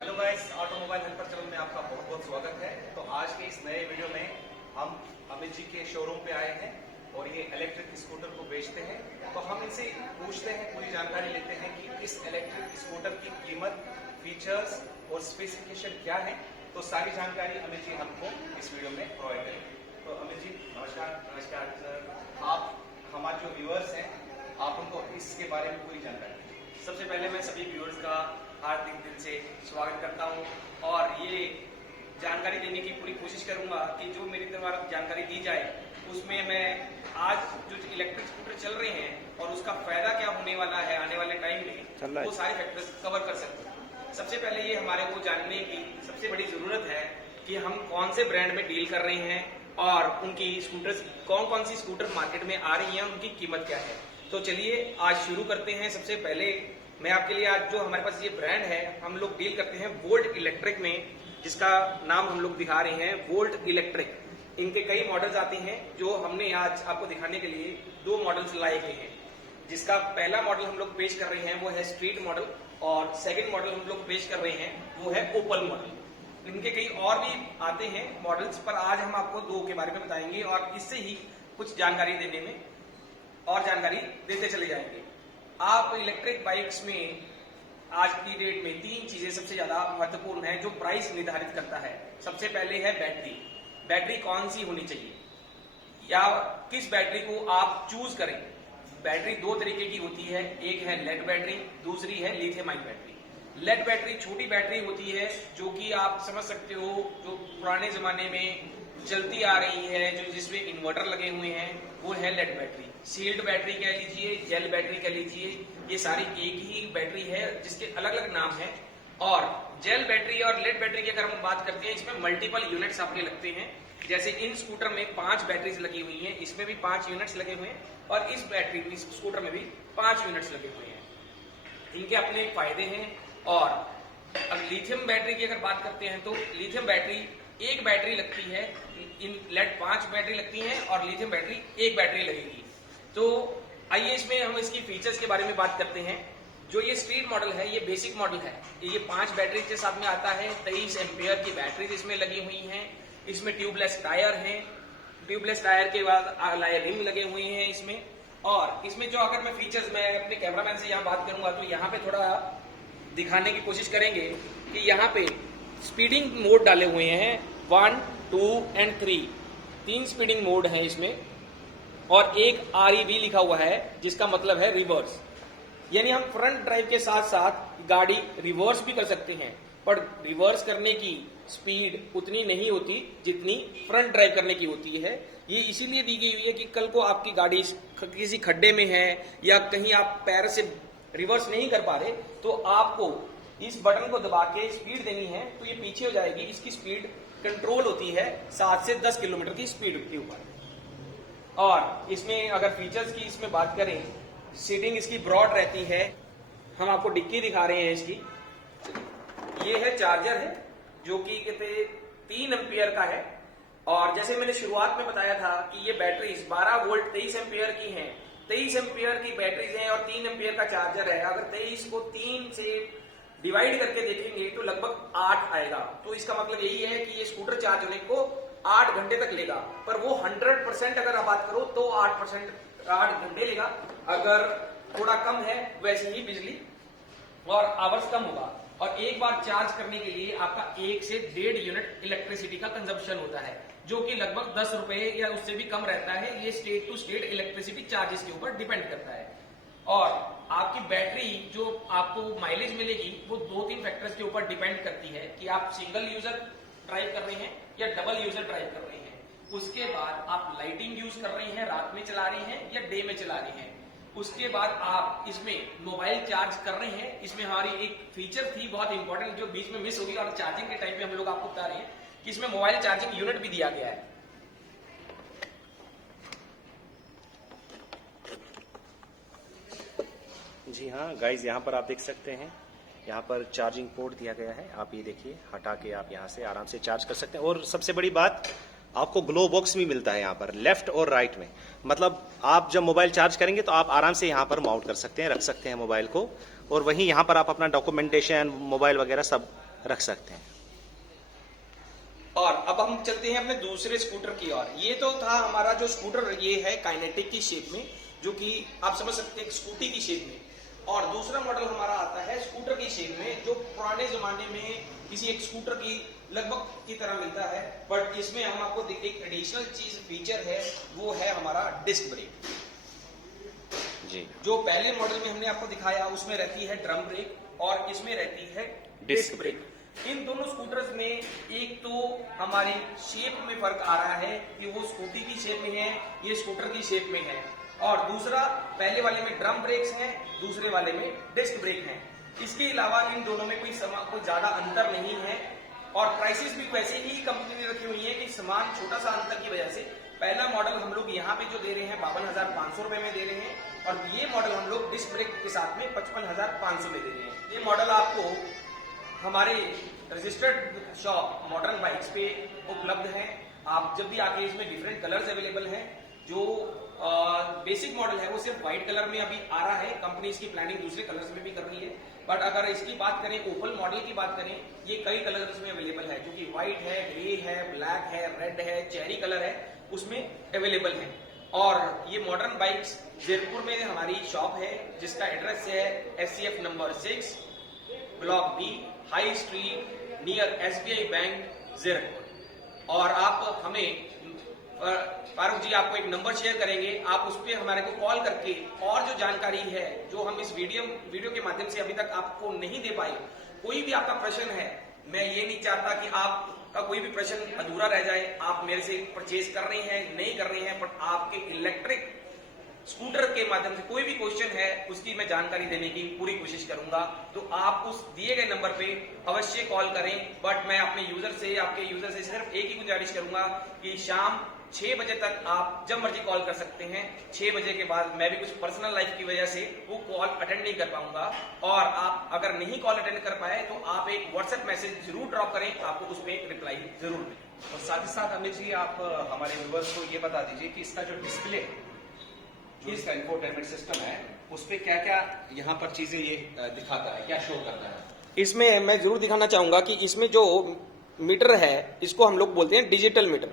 Hello guys, automobile helper channel में आपका बहुत बहुत स्वागत है। तो आज के इस नए वीडियो में हम अमित जी के शोरूम पे आए हैं और ये इलेक्ट्रिक स्कूटर को बेचते हैं। तो हम इनसे पूछते हैं, पूरी जानकारी लेते हैं कि इस इलेक्ट्रिक स्कूटर की कीमत, फीचर्स और स्पेसिफिकेशन क्या है। तो सारी जानकारी अमित जी हमको इस वीडियो में प्रोवाइड करेंगे। तो अमित जी नमस्कार। नमस्कार सर। आप हमारे जो व्यूअर्स हैं, आप उनको इसके बारे में पूरी जानकारी दें। सबसे पहले मैं सभी व्यूअर्स का हार्दिक दिल से स्वागत करता हूं और ये जानकारी देने की पूरी कोशिश करूंगा कि जो मेरी द्वारा जानकारी दी जाए उसमें मैं आज जो इलेक्ट्रिक स्कूटर चल रहे हैं और उसका फायदा क्या होने वाला है आने वाले टाइम में, वो सारे फैक्टर्स कवर कर सकूं। सबसे पहले ये हमारे को जानने की सबसे बड़ी जरूरत है कि हम कौन से ब्रांड में डील कर रहे हैं और उनकी स्कूटर्स कौन सी स्कूटर मार्केट में आ रही है, उनकी कीमत क्या है। तो चलिए आज शुरू करते हैं। सबसे पहले मैं आपके लिए आज जो हमारे पास ये ब्रांड है, हम लोग डील करते हैं वोल्ट इलेक्ट्रिक में, जिसका नाम हम लोग दिखा रहे हैं वोल्ट इलेक्ट्रिक। इनके कई मॉडल्स आते हैं जो हमने आज आपको दिखाने के लिए दो मॉडल्स लाए गए हैं। जिसका पहला मॉडल हम लोग पेश कर रहे हैं वो है स्ट्रीट मॉडल और सेकेंड मॉडल हम लोग पेश कर रहे हैं वो है ओपन मॉडल। इनके कई और भी आते हैं मॉडल्स, पर आज हम आपको दो के बारे में बताएंगे और इससे ही कुछ जानकारी देने में और जानकारी देते चले जाएंगे। आप इलेक्ट्रिक बाइक्स में आज की डेट में तीन चीजें सबसे ज्यादा महत्वपूर्ण है जो प्राइस निर्धारित करता है। सबसे पहले है बैटरी। बैटरी कौन सी होनी चाहिए या किस बैटरी को आप चूज करें। बैटरी दो तरीके की होती है, एक है लेड बैटरी, दूसरी है lithium ion battery. Lead battery छोटी बैटरी होती है जो कि आप समझ सकते हो, जो पुराने जमाने में चलती आ रही है, जो जिसमें इन्वर्टर लगे हुए हैं, वो है लेड बैटरी। सील्ड बैटरी कह लीजिए, जेल बैटरी कह लीजिए, ये सारी एक ही बैटरी है जिसके अलग अलग नाम है। और जेल बैटरी और लेड बैटरी की अगर हम बात करते हैं, इसमें मल्टीपल यूनिट्स आपके लगते हैं। जैसे इन स्कूटर में 5 बैटरीज लगी हुई हैं, इसमें भी 5 यूनिट्स लगे हुए हैं और इस स्कूटर में भी 5 यूनिट्स लगे हुए हैं। इनके अपने फायदे हैं। और अब लिथियम बैटरी की अगर बात करते हैं तो लिथियम बैटरी एक बैटरी लगती है, इन लेड 5 बैटरी लगती हैं और लिथियम बैटरी एक बैटरी लगेगी। तो आइए इसमें हम इसकी फीचर्स के बारे में बात करते हैं। जो ये स्ट्रीट मॉडल है, ये बेसिक मॉडल है। ये 5 बैटरी के साथ में आता है। 23 एम्पियर की बैटरीज इसमें लगी हुई हैं। इसमें ट्यूबलेस टायर हैं। ट्यूबलेस टायर के बाद अलॉय रिम लगे हुए हैं इसमें। और इसमें जो अगर मैं फीचर्स मैं अपने कैमरामैन से यहाँ बात करूंगा तो यहाँ पे थोड़ा दिखाने की कोशिश करेंगे कि यहाँ पे स्पीडिंग मोड डाले हुए हैं 1, 2 एंड 3। 3 स्पीडिंग मोड है इसमें और एक REV लिखा हुआ है जिसका मतलब है रिवर्स। यानी हम फ्रंट ड्राइव के साथ साथ गाड़ी रिवर्स भी कर सकते हैं, पर रिवर्स करने की स्पीड उतनी नहीं होती जितनी फ्रंट ड्राइव करने की होती है। ये इसीलिए दी गई हुई है कि कल को आपकी गाड़ी किसी खड्डे में है या कहीं आप पैर से रिवर्स नहीं कर पा रहे तो आपको इस बटन को दबा के स्पीड देनी है तो ये पीछे हो जाएगी। इसकी स्पीड कंट्रोल होती है 7 से 10 किलोमीटर की स्पीड के ऊपर। और इसमें अगर फीचर्स की इसमें बात करें, सीटिंग इसकी ब्रॉड रहती है। हम आपको डिक्की दिखा रहे हैं इसकी। ये है चार्जर है जो कि कहते 3 एम्पियर का है। और जैसे मैंने शुरुआत में बताया था कि ये बैटरीज 12 वोल्ट 23 एम्पियर की हैं। 23 एम्पियर की बैटरीज हैं और 3 एम्पियर का चार्जर है। अगर 23 को 3 से डिवाइड करके देखेंगे तो लगभग 8 आएगा। तो इसका मतलब यही है कि ये स्कूटर चार्ज होने को 8 घंटे तक लेगा। पर वो 100% अगर आप बात करो तो 8 घंटे लेगा। अगर थोड़ा कम है वैसे ही बिजली और आवर्स कम होगा। और एक बार चार्ज करने के लिए आपका 1 से 1.5 यूनिट इलेक्ट्रिसिटी का कंजप्शन होता है, जो कि लगभग 10 रुपए या उससे भी कम रहता है। ये state to state electricity charges के ऊपर डिपेंड करता है। और आपकी बैटरी जो आपको माइलेज मिलेगी वो 2-3 फैक्टर्स के ऊपर डिपेंड करती है कि आप सिंगल यूजर ड्राइव कर रहे हैं या डबल यूजर ड्राइव कर रहे हैं। उसके बाद आप लाइटिंग यूज कर रहे हैं, रात में चला रहे हैं या डे में चला रहे हैं। उसके बाद आप इसमें मोबाइल चार्ज कर रहे हैं। इसमें हमारी एक फीचर थी बहुत इंपॉर्टेंट जो बीच में मिस होगी और चार्जिंग के टाइम पे हम लोग आपको बता रहे हैं कि इसमें मोबाइल चार्जिंग यूनिट भी दिया गया है। जी हाँ गाइज, यहाँ पर आप देख सकते हैं, यहाँ पर चार्जिंग पोर्ट दिया गया है। आप ये देखिए, हटा के आप यहाँ से आराम से चार्ज कर सकते हैं। और सबसे बड़ी बात, आपको ग्लो बॉक्स भी मिलता है यहाँ पर लेफ्ट और राइट में। मतलब आप जब मोबाइल चार्ज करेंगे तो आप आराम से यहाँ पर माउंट कर सकते हैं, रख सकते हैं मोबाइल को। और वहीं यहाँ पर आप अपना डॉक्यूमेंटेशन, मोबाइल वगैरह सब रख सकते हैं। और अब हम चलते हैं अपने दूसरे स्कूटर की ओर। ये तो था हमारा जो स्कूटर, ये है काइनेटिक की शेप में, जो कि आप समझ सकते हैं एक स्कूटी की शेप में। और दूसरा मॉडल हमारा आता है स्कूटर की शेप में, जो पुराने जमाने में किसी एक स्कूटर की लगभग की तरह मिलता है, बट इसमें हम आपको एक एडिशनल चीज फीचर है, वो है हमारा डिस्क ब्रेक। जी, जो पहले मॉडल में हमने आपको दिखाया उसमें रहती है ड्रम ब्रेक और इसमें रहती है डिस्क ब्रेक। इन दोनों स्कूटर्स में एक तो हमारी शेप में फर्क आ रहा है कि वो स्कूटी की शेप में है, ये स्कूटर की शेप में है। और दूसरा, पहले वाले में ड्रम ब्रेक्स हैं, दूसरे वाले में डिस्क ब्रेक हैं। इसके अलावा इन दोनों में कोई ज्यादा अंतर नहीं है और प्राइसेस भी वैसे ही कंपनी ने रखी हुई है कि समान छोटा सा अंतर की वजह से पहला मॉडल हम लोग यहाँ पे जो दे रहे हैं 52,500 रुपए में दे रहे हैं और ये मॉडल हम लोग डिस्क ब्रेक के साथ में 55,500 में दे रहे हैं। ये मॉडल आपको हमारे रजिस्टर्ड शॉप मॉडर्न बाइक्स पे उपलब्ध है। आप जब भी आके, इसमें डिफरेंट कलर्स अवेलेबल हैं। जो बेसिक मॉडल है वो सिर्फ व्हाइट कलर में अभी आ रहा है, कंपनी इसकी प्लानिंग दूसरे कलर्स में भी कर रही है। बट अगर इसकी बात करें, ओपल मॉडल की बात करें, ये कई कलर्स में अवेलेबल है, जो कि व्हाइट है, ग्रे है, ब्लैक है, रेड है, चेरी कलर है, उसमें अवेलेबल है। और ये मॉडर्न बाइक्स जयपुर में हमारी शॉप है, जिसका एड्रेस है SCF number 6, block B, high street, near SBI bank, Jaipur. और आप हमें फारूक जी आपको एक नंबर शेयर करेंगे, आप उस पर हमारे को कॉल करके और जो जानकारी है जो हम इस वीडियो के माध्यम से अभी तक आपको नहीं दे पाए, कोई भी आपका प्रश्न है, मैं ये नहीं चाहता कि आपका कोई भी प्रश्न अधूरा रह जाए। आप मेरे से परचेज कर रहे हैं, नहीं कर रहे हैं, बट आपके इलेक्ट्रिक स्कूटर के माध्यम से कोई भी क्वेश्चन है उसकी मैं जानकारी देने की पूरी कोशिश करूंगा। तो आप उस दिए गए नंबर पे अवश्य कॉल करें। बट मैं अपने आपके यूजर से सिर्फ एक ही गुजारिश करूंगा कि शाम 6 बजे तक आप जब मर्जी कॉल कर सकते हैं। 6 बजे के बाद मैं भी कुछ पर्सनल लाइफ की वजह से वो कॉल अटेंड नहीं कर पाऊंगा। और आप अगर नहीं कॉल अटेंड कर पाए तो आप एक व्हाट्सएप मैसेज जरूर ड्रॉप करें, आपको उस पर रिप्लाई जरूर दें। और साथ ही साथ अमित जी, आप हमारे व्यूअर्स को ये बता दीजिए कि इसका जो डिस्प्ले, जो इसका इंफोटेनमेंट सिस्टम है, उस पे क्या क्या यहाँ पर चीजें ये दिखाता है, क्या शो करता है? इसमें मैं जरूर दिखाना चाहूंगा कि इसमें जो मीटर है, इसको हम लोग बोलते हैं डिजिटल मीटर।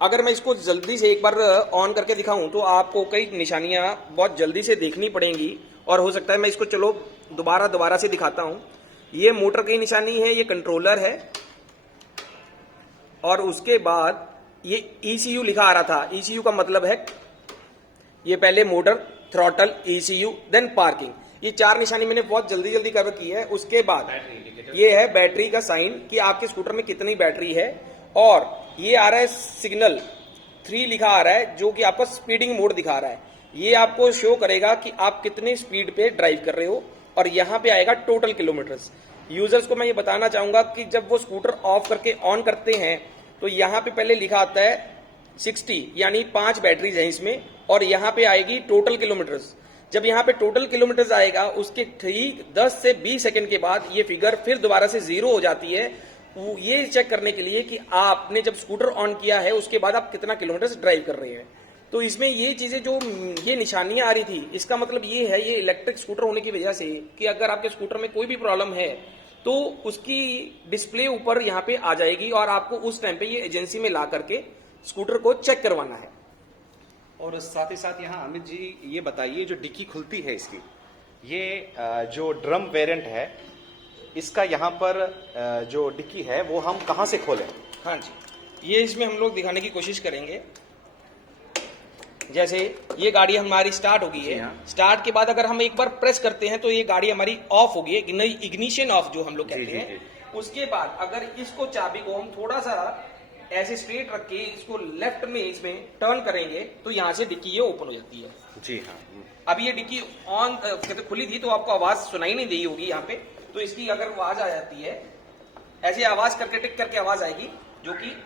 अगर मैं इसको जल्दी से एक बार ऑन करके दिखाऊं तो आपको कई निशानियां बहुत जल्दी से देखनी पड़ेंगी और हो सकता है मैं इसको चलो दोबारा से दिखाता हूं। ये मोटर की निशानी है, ये कंट्रोलर है और उसके बाद ये ECU लिखा आ रहा था। ECU का मतलब है, ये पहले motor, throttle, ECU, then parking. ये 4 निशानी मैंने बहुत जल्दी कवर की है। उसके बाद ये है बैटरी का साइन कि आपके स्कूटर में कितनी बैटरी है। और ये आ रहा है सिग्नल 3 लिखा आ रहा है, जो कि आपका स्पीडिंग मोड दिखा रहा है। ये आपको शो करेगा कि आप कितने स्पीड पे ड्राइव कर रहे हो। और यहाँ पे आएगा टोटल किलोमीटर्स। यूजर्स को मैं ये बताना चाहूंगा कि जब वो स्कूटर ऑफ करके ऑन करते हैं तो यहाँ पे पहले लिखा आता है 60, यानी 5 बैटरीज हैं इसमें, और यहाँ पे आएगी टोटल किलोमीटर्स। जब यहाँ पे टोटल किलोमीटर्स आएगा, उसके ठीक 10 से 20 सेकंड के बाद ये फिगर फिर दोबारा से 0 हो जाती है, ये चेक करने के लिए कि आपने जब स्कूटर ऑन किया है उसके बाद आप कितना किलोमीटर ड्राइव कर रहे हैं। तो इसमें ये चीजें, जो ये निशानियां आ रही थी, इसका मतलब ये है, ये इलेक्ट्रिक स्कूटर होने की वजह से कि अगर आपके स्कूटर में कोई भी प्रॉब्लम है तो उसकी डिस्प्ले ऊपर यहाँ पे आ जाएगी और आपको उस टाइम पे ये एजेंसी में ला करके स्कूटर को चेक करवाना है। और साथ ही साथ यहाँ अमित जी ये बताइए, जो डिक्की खुलती है इसकी, ये जो ड्रम वेरिएंट है, इसका यहाँ पर जो डिक्की है वो हम कहाँ से खोलें? हाँ जी, ये इसमें हम लोग दिखाने की कोशिश करेंगे। जैसे ये गाड़ी हमारी स्टार्ट हो गई है, स्टार्ट के बाद अगर हम एक बार प्रेस करते हैं तो ये गाड़ी हमारी ऑफ हो गई है, इग्निशन ऑफ जो हम लोग कहते हैं। उसके बाद अगर इसको, चाबी को हम थोड़ा सा ऐसे स्ट्रेट रख के इसको लेफ्ट में इसमें टर्न करेंगे तो यहाँ से डिक्की ये ओपन हो जाती है। जी हाँ। अभी ये डिक्की ऑन खुली थी तो आपको आवाज सुनाई नहीं दी होगी यहाँ पे, तो इसकी अगर आवाज आ जाती है, ऐसे आवाज करके टिक करके आवाज आएगी, जो कि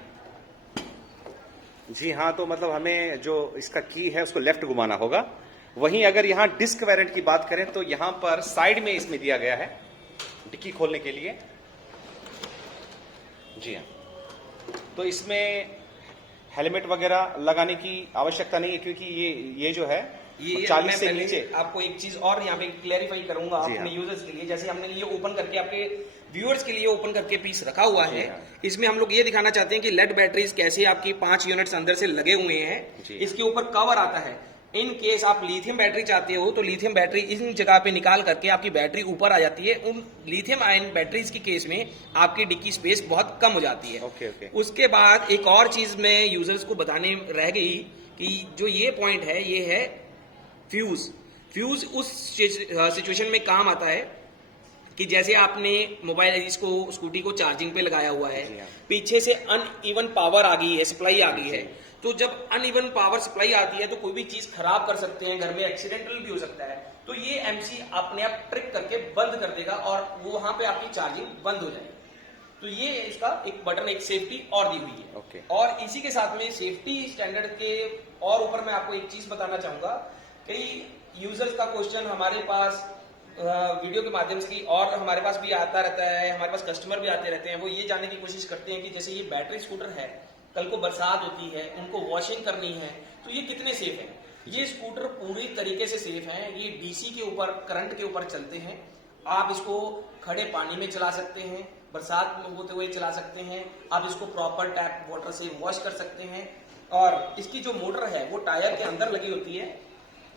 जी हाँ, तो मतलब हमें जो इसका की है उसको लेफ्ट घुमाना होगा। वहीं अगर यहाँ डिस्क वेरिएंट की बात करें तो यहाँ पर साइड में इसमें दिया गया है डिक्की खोलने के लिए। जी हाँ, तो इसमें हेलमेट वगैरह लगाने की आवश्यकता नहीं है, क्योंकि ये जो है ये 40 से नीचे। आपको एक चीज और यहाँ पे क्लैरिफाई करूंगा अपने यूजर्स के लिए। जैसे हमने ये ओपन करके आपके व्यूअर्स के लिए ओपन करके पीस रखा हुआ है। इसमें हम लोग ये दिखाना चाहते हैं कि लेड बैटरीज कैसे आपकी 5 यूनिट्स अंदर से लगे हुए हैं। इसके ऊपर कवर आता है। इन केस आप लिथियम बैटरी चाहते हो तो लिथियम बैटरी इन जगह पे निकाल करके आपकी बैटरी ऊपर आ जाती है। उन लिथियम आयन बैटरीज की केस में आपकी डिक्की स्पेस बहुत कम हो जाती है। उसके बाद एक और चीज मैं यूजर्स को बताने रह गई कि जो ये पॉइंट है ये है फ्यूज। फ्यूज उस सिचुएशन में काम आता है कि जैसे आपने मोबाइल इसको स्कूटी को चार्जिंग पे लगाया हुआ है, पीछे से अनइवन पावर आ गई है, सप्लाई आ गई है, तो जब अनइवन पावर सप्लाई आती है तो कोई भी चीज खराब कर सकते हैं, घर में एक्सीडेंटल भी हो सकता है। तो ये एमसी अपने आप ट्रिक करके बंद कर देगा और वो वहां पे आपकी चार्जिंग बंद हो जाएगी। तो ये इसका एक बटन, एक सेफ्टी और दी हुई है। और इसी के साथ में सेफ्टी स्टैंडर्ड के और ऊपर मैं आपको एक चीज बताना चाहूंगा। कई यूजर्स का क्वेश्चन हमारे पास वीडियो के माध्यम से और हमारे पास भी आता रहता है, हमारे पास कस्टमर भी आते रहते हैं। वो ये जानने की कोशिश करते हैं कि जैसे ये बैटरी स्कूटर है, कल को बरसात होती है, उनको वॉशिंग करनी है, तो ये कितने सेफ है। ये स्कूटर पूरी तरीके से सेफ है। ये डीसी के ऊपर, करंट के ऊपर चलते हैं। आप इसको खड़े पानी में चला सकते हैं, बरसात में होते हुए चला सकते हैं। आप इसको प्रॉपर टैप वाटर से वॉश कर सकते हैं। और इसकी जो मोटर है वो टायर के अंदर लगी होती है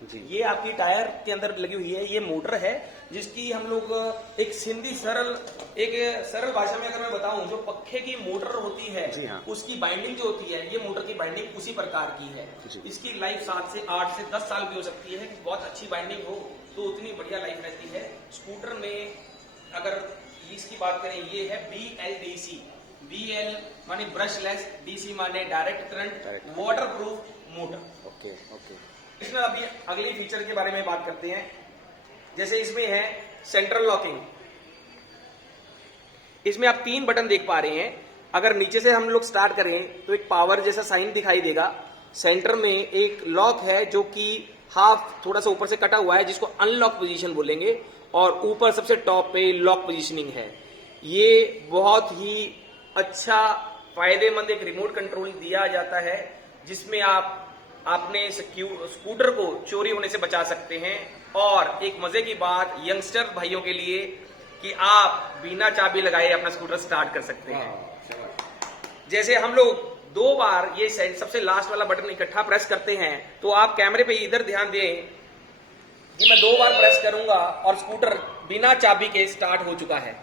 जी। ये आपकी टायर के अंदर लगी हुई है। ये मोटर है जिसकी हम लोग एक सरल भाषा में अगर मैं बताऊं, जो पक्के की मोटर होती है जी हाँ। उसकी बाइंडिंग जो होती है, ये मोटर की बाइंडिंग उसी प्रकार की है। इसकी लाइफ 7 से 8 से 10 साल भी हो सकती है। बहुत अच्छी बाइंडिंग हो तो उतनी बढ़िया लाइफ रहती है। स्कूटर में अगर इसकी बात करें, ये है BLDC। BL माने ब्रशलेस, DC माने direct current, water proof motor. Okay. इसमें अभी अगली फीचर के बारे में बात करते हैं। जैसे इसमें है सेंट्रल लॉकिंग। इसमें आप 3 बटन देख पा रहे हैं। अगर नीचे से हम लोग स्टार्ट करें तो एक पावर जैसा साइन दिखाई देगा। सेंटर में एक लॉक है जो कि हाफ थोड़ा सा ऊपर से कटा हुआ है, जिसको अनलॉक पोजीशन बोलेंगे। और ऊपर सबसे टॉप पे लॉक पोजीशनिंग है। ये बहुत ही अच्छा फायदेमंद एक रिमोट कंट्रोल दिया जाता है, जिसमें आप अपने स्कूटर को चोरी होने से बचा सकते हैं। और एक मजे की बात यंगस्टर भाइयों के लिए कि आप बिना चाबी लगाए अपना स्कूटर स्टार्ट कर सकते हैं। जैसे हम लोग 2 बार ये सबसे लास्ट वाला बटन इकट्ठा प्रेस करते हैं, तो आप कैमरे पे इधर ध्यान दें कि मैं 2 बार प्रेस करूंगा और स्कूटर बिना चाबी के स्टार्ट हो चुका है।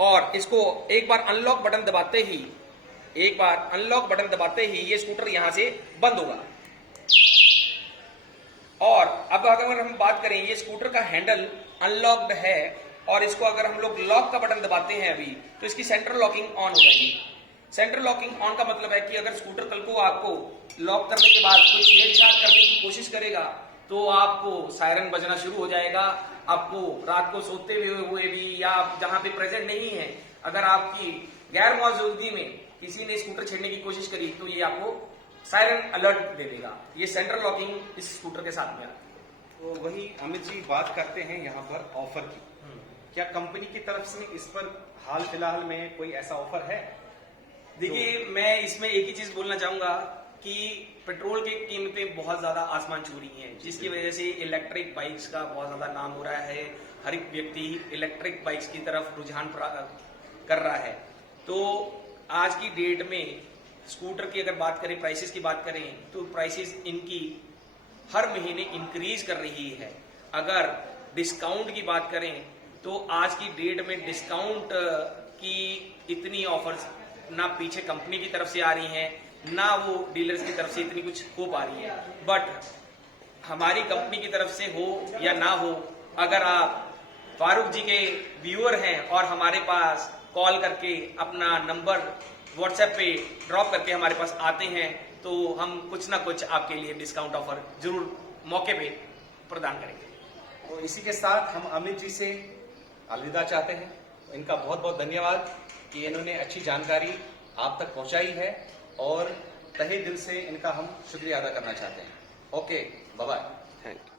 और इसको एक बार अनलॉक बटन दबाते ही ये स्कूटर यहां से बंद होगा। और अब अगर हम बात करें, ये स्कूटर का हैंडल अनलॉक्ड है और इसको अगर हम लोग लॉक का बटन दबाते हैं अभी, तो इसकी सेंट्रल लॉकिंग ऑन हो जाएगी। सेंट्रल लॉकिंग ऑन का मतलब है कि अगर स्कूटर कल को आपको लॉक करने के बाद कोई छेड़छाड़ करने की कोशिश करेगा तो आपको सायरन बजना शुरू हो जाएगा। आपको रात को सोते हुए भी या आप जहां पे प्रेजेंट नहीं है, अगर आपकी गैर मौजूदगी में किसी ने स्कूटर छेड़ने की कोशिश करी तो ये आपको सायरन अलर्ट दे देगा। ये सेंट्रल लॉकिंग इस स्कूटर के साथ में आती है। तो वही अमित जी बात करते हैं यहाँ पर ऑफर की। क्या कंपनी की तरफ से इस पर हाल फिलहाल में कोई ऐसा ऑफर है? देखिए, मैं इसमें एक ही चीज बोलना चाहूंगा कि पेट्रोल की कीमतें बहुत ज्यादा आसमान छू रही हैं, जिसकी वजह से इलेक्ट्रिक बाइक्स का बहुत ज्यादा नाम हो रहा है। हर एक व्यक्ति इलेक्ट्रिक बाइक्स की तरफ रुझान कर रहा है। तो आज की डेट में स्कूटर की अगर बात करें, प्राइसेस की बात करें, तो प्राइसेस इनकी हर महीने इंक्रीज कर रही है। अगर डिस्काउंट की बात करें तो आज की डेट में डिस्काउंट की इतनी ऑफर्स ना पीछे कंपनी की तरफ से आ रही हैं, ना वो डीलर्स की तरफ से इतनी कुछ हो पा रही है। बट हमारी कंपनी की तरफ से हो या ना हो, अगर आप फारूक जी के व्यूअर हैं और हमारे पास कॉल करके अपना नंबर व्हाट्सएप पे ड्रॉप करके हमारे पास आते हैं, तो हम कुछ ना कुछ आपके लिए डिस्काउंट ऑफर जरूर मौके पे प्रदान करेंगे। तो इसी के साथ हम अमित जी से अलविदा चाहते हैं। इनका बहुत बहुत धन्यवाद कि इन्होंने अच्छी जानकारी आप तक पहुंचाई है और तहे दिल से इनका हम शुक्रिया अदा करना चाहते हैं। Okay, bye bye. Thank you.